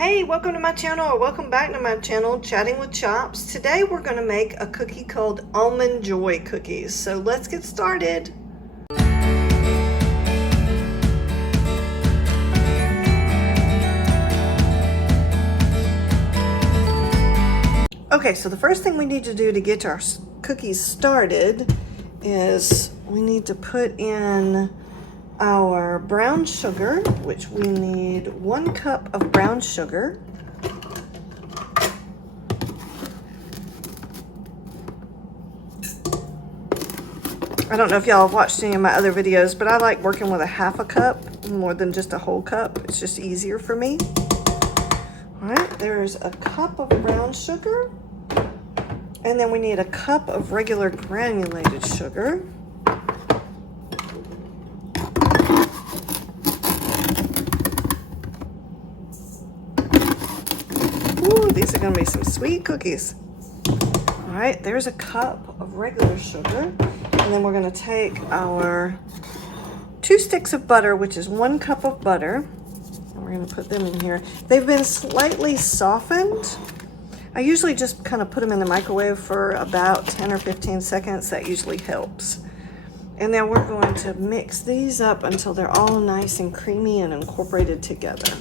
Hey, welcome to my channel, or welcome back to my channel, Chatting with Chops. Today we're going to make a cookie called Almond Joy cookies. So let's get started. Okay, so the first thing we need to do to get our cookies started is we need to put in our brown sugar, which we need 1 cup of brown sugar. I don't know if y'all have watched any of my other videos, but I like working with a 1/2 cup more than just a whole cup. It's just easier for me. All right, there's a cup of brown sugar, and then we need a cup of regular granulated sugar. Ooh, these are gonna be some sweet cookies. All right, there's a cup of regular sugar. And then we're gonna take our 2 sticks of butter, which is 1 cup of butter. And we're gonna put them in here. They've been slightly softened. I usually just kind of put them in the microwave for about 10 or 15 seconds. That usually helps. And then we're going to mix these up until they're all nice and creamy and incorporated together.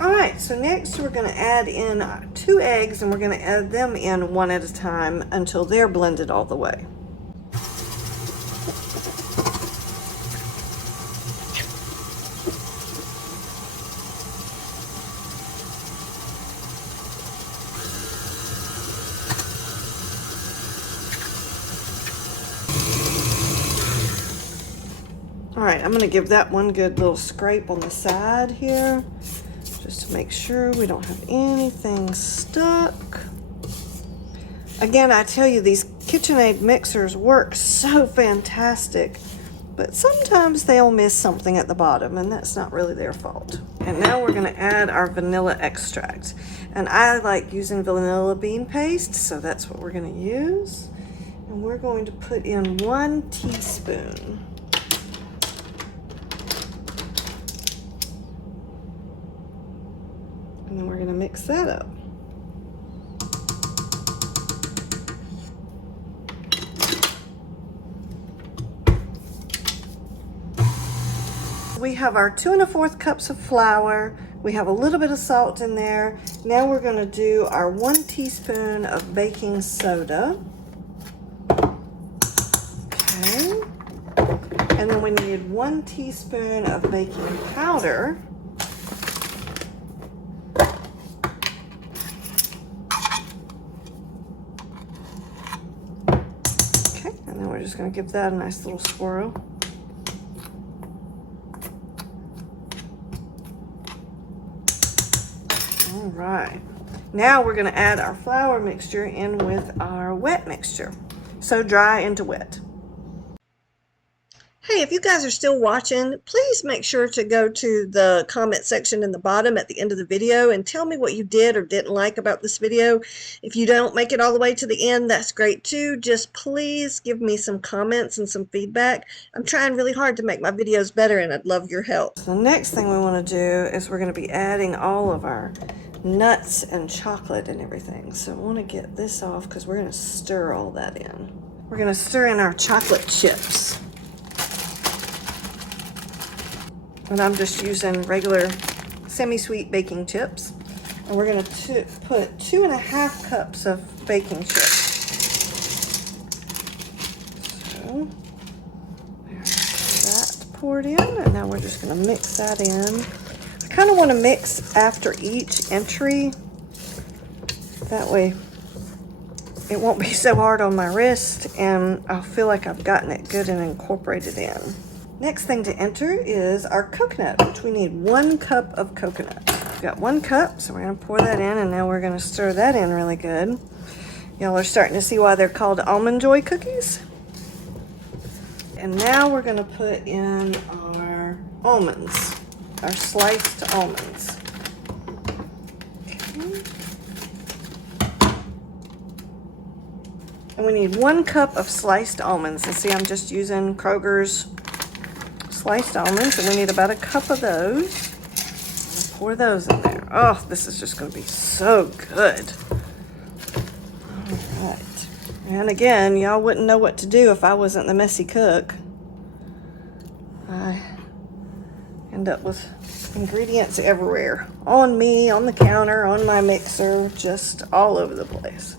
All right, so next we're gonna add in 2 eggs, and we're gonna add them in 1 at a time until they're blended all the way. All right, I'm gonna give that one good little scrape on the side here, just to make sure we don't have anything stuck. Again, I tell you, these KitchenAid mixers work so fantastic, but sometimes they'll miss something at the bottom, and that's not really their fault. And now we're gonna add our vanilla extract. And I like using vanilla bean paste, so that's what we're gonna use. And we're going to put in 1 teaspoon. And then we're gonna mix that up. We have our 2 1/4 cups of flour. We have a little bit of salt in there. Now we're gonna do our 1 teaspoon of baking soda. Okay. And then we need 1 teaspoon of baking powder. And then we're just going to give that a nice little swirl. All right. Now we're going to add our flour mixture in with our wet mixture. So dry into wet. Hey, if you guys are still watching, please make sure to go to the comment section in the bottom at the end of the video and tell me what you did or didn't like about this video. If you don't make it all the way to the end, that's great too. Just please give me some comments and some feedback. I'm trying really hard to make my videos better, and I'd love your help. The next thing we want to do is we're going to be adding all of our nuts and chocolate and everything. So I want to get this off because we're going to stir all that in. We're going to stir in our chocolate chips. And I'm just using regular semi-sweet baking chips. And we're going to put 2 1/2 cups of baking chips. So there's that poured in, and now we're just going to mix that in. I kind of want to mix after each entry. That way it won't be so hard on my wrist, and I'll feel like I've gotten it good and incorporated in. Next thing to enter is our coconut, which we need 1 cup of coconut. We've got 1 cup, so we're gonna pour that in, and now we're gonna stir that in really good. Y'all are starting to see why they're called Almond Joy cookies. And now we're gonna put in our almonds, our sliced almonds. Okay. And we need 1 cup of sliced almonds. And see, I'm just using Kroger's sliced almonds, and we need about a cup of those. Pour those in there. Oh, this is just going to be so good. All right. And again, y'all wouldn't know what to do if I wasn't the messy cook. I end up with ingredients everywhere. On me, on the counter, on my mixer, just all over the place.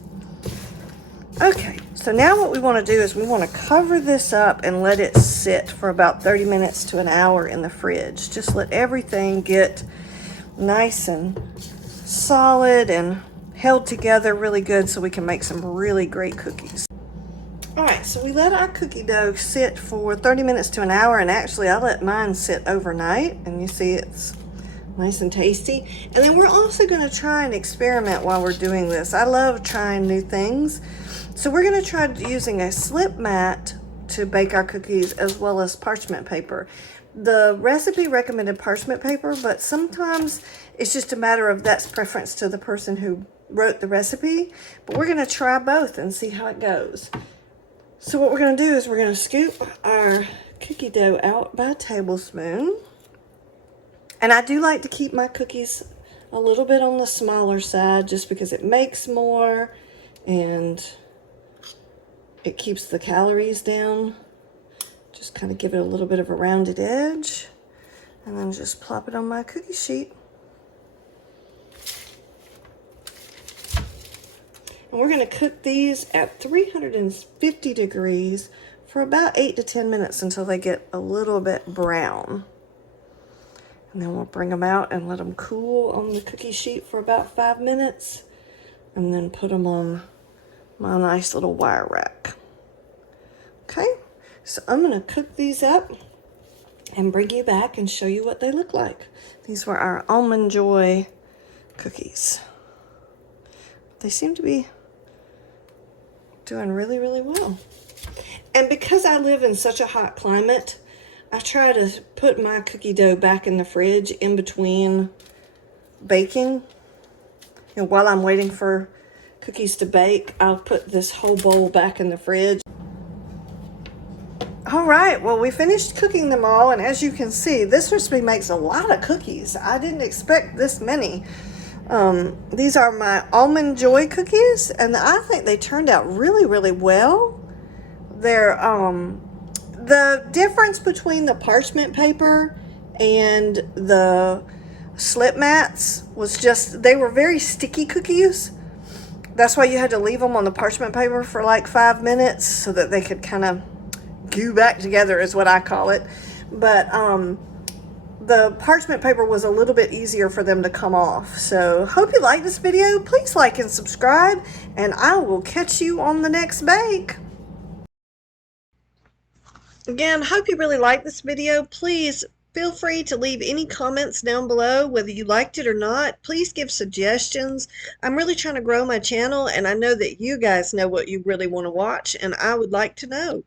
Okay, so now what we want to do is we want to cover this up and let it sit for about 30 minutes to an hour in the fridge. Just let everything get nice and solid and held together really good so we can make some really great cookies. All right, so we let our cookie dough sit for 30 minutes to an hour, and actually I let mine sit overnight, and you see it's nice and tasty. And then we're also going to try and experiment while we're doing this. I love trying new things. So we're going to try using a slip mat to bake our cookies, as well as parchment paper. The recipe recommended parchment paper, but sometimes it's just a matter of that's preference to the person who wrote the recipe. But we're going to try both and see how it goes. So what we're going to do is we're going to scoop our cookie dough out by a tablespoon. And I do like to keep my cookies a little bit on the smaller side just because it makes more and it keeps the calories down. Just kind of give it a little bit of a rounded edge and then just plop it on my cookie sheet. And we're going to cook these at 350 degrees for about 8 to 10 minutes until they get a little bit brown. And then we'll bring them out and let them cool on the cookie sheet for about 5 minutes. And then put them on my nice little wire rack. Okay, so I'm going to cook these up and bring you back and show you what they look like. These were our Almond Joy cookies. They seem to be doing really, really well. And because I live in such a hot climate, I try to put my cookie dough back in the fridge in between baking. You know, while I'm waiting for cookies to bake, I'll put this whole bowl back in the fridge. All right, well, we finished cooking them all, and as you can see, this recipe makes a lot of cookies. I didn't expect this many. These are my Almond Joy cookies, and I think they turned out really, really well. They're, the difference between the parchment paper and the slip mats was just, they were very sticky cookies. That's why you had to leave them on the parchment paper for like 5 minutes so that they could kind of goo back together is what I call it. But the parchment paper was a little bit easier for them to come off. So hope you like this video. Please like and subscribe, and I will catch you on the next bake. Again, hope you really liked this video. Please feel free to leave any comments down below, whether you liked it or not. Please give suggestions. I'm really trying to grow my channel, and I know that you guys know what you really want to watch, and I would like to know.